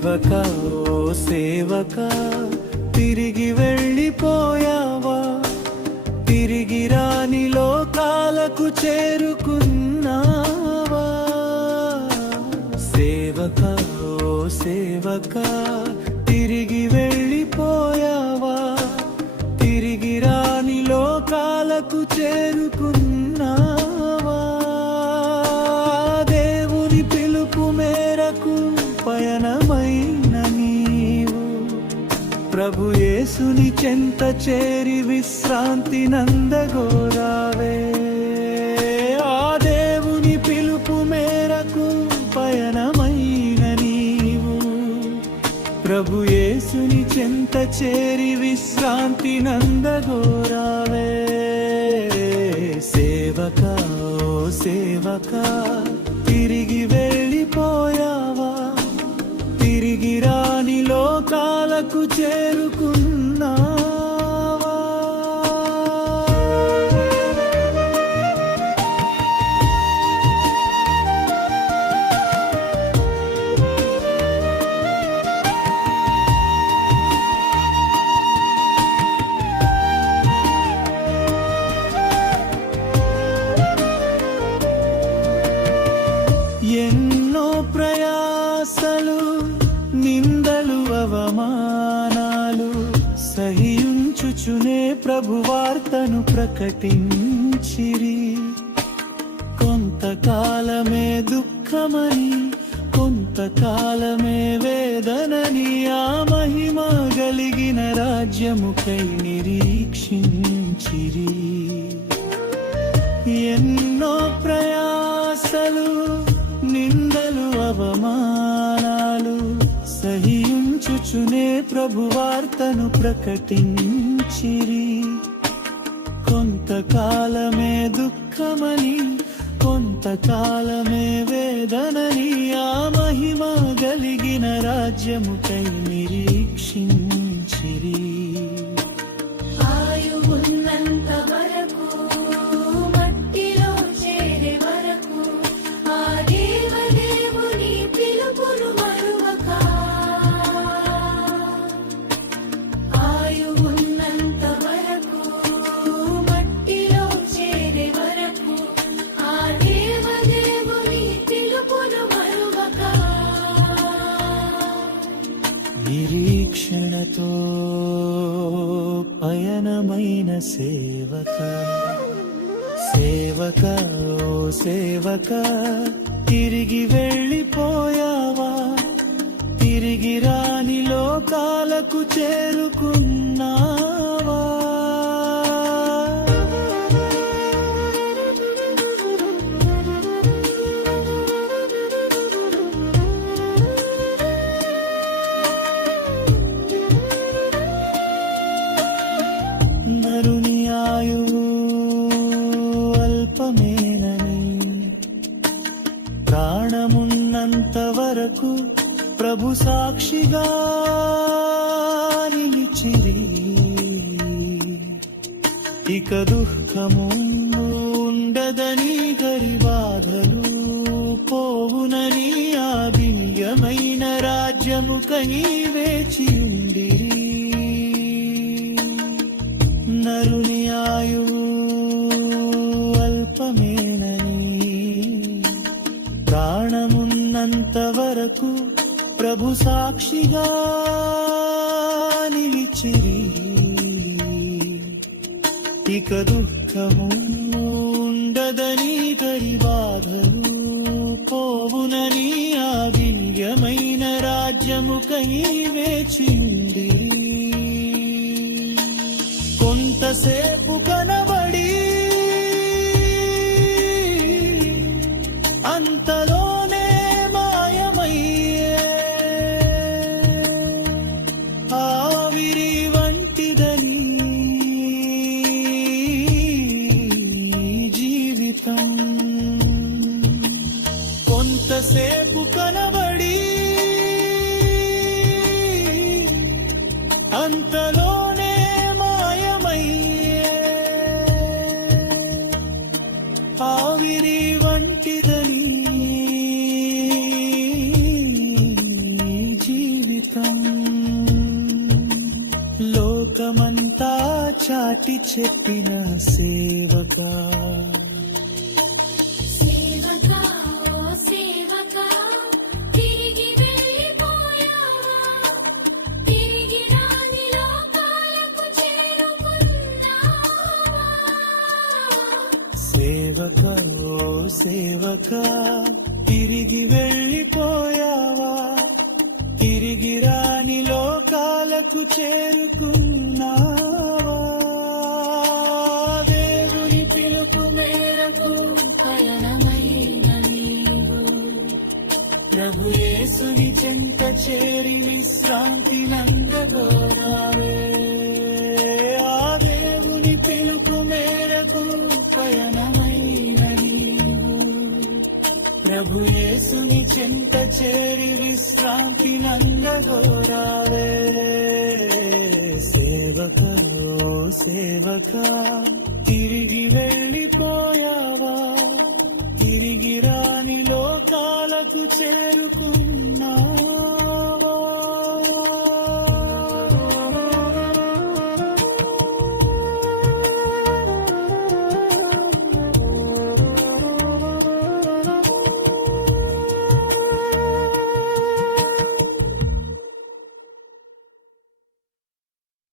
సేవక ఓ సేవకా. లోకాలకు చేరుకున్నావా? సేవక ఓ సేవక తిరిగి వెళ్ళిపోయావా? తిరిగి రాని లోకాలకు చేరుకున్నావా? దేవుని పిలుపు మేరకు పయనమైన నీవు. ప్రభు యేసుని చెంత చేరి విశ్రాంతి నందగోరావే ప్రభు యేసుని చెంత చేరి విశ్రాంతి నందగోరావే. సేవక ఓ సేవక తిరిగి వెళ్ళిపోయావా? తిరిగి రాని లోకాలకు చే ప్రభు వార్తను ప్రకటించిరి. కొంతకాలమే దుఃఖమని కొంతకాలమే వేదనని ఆ మహిమ కలిగిన రాజ్యముకై నిరీక్షించిరి. ఎన్నో ప్రయాసలు నిందలు అవమానాలు సహించుచునే ప్రభువార్తను ప్రకటించిరి. కొంతకాలమే దుఃఖమని కొంతకాలమే వేదనని ఆ మహిమ కలిగిన రాజ్యముకై నిరీక్షించిరి. ఆయువున్నంత వరకు సేవక సేవక ఓ సేవక తిరిగి వెళ్ళిపోయావా? తిరిగి రాని లోకాలకు చేరుకున్నా సాక్షిగా నిలిచిరి. ఇక దుఃఖము ఉండదని గరిబాధలు పోవునని ఆ దివ్యమైన వేచి వేచియుండిరి నరుని ఆయువు అల్పమేనని ప్రాణమున్నంత వరకు ప్రభు సాక్షిగా నిలిచిరి. ఇక దుఃఖము ఉండదని గరి బాధలు పోవునని ఆ దివ్యమైన రాజ్యముకై వేచింది కొంతసేపు కనబడి లోకమంతా చాటి చెప్పిన సేవక. సేవకా ఓ సేవకా తిరిగి వెళ్ళిపోయావా లోకాలకు చేరుకున్నావా? దేవుని పిలుపు మేరకు పయనమైన ప్రభు యేసుని చెంత చేరి విశ్రాంతి నందగోరావే ప్రభు యేసుని చెంత చేరి విశ్రాంతి నందగోరావే. సేవక ఓ సేవక తిరిగి వెళ్ళిపోయావా? తిరిగి రాని లోకాలకు చేరుకున్నా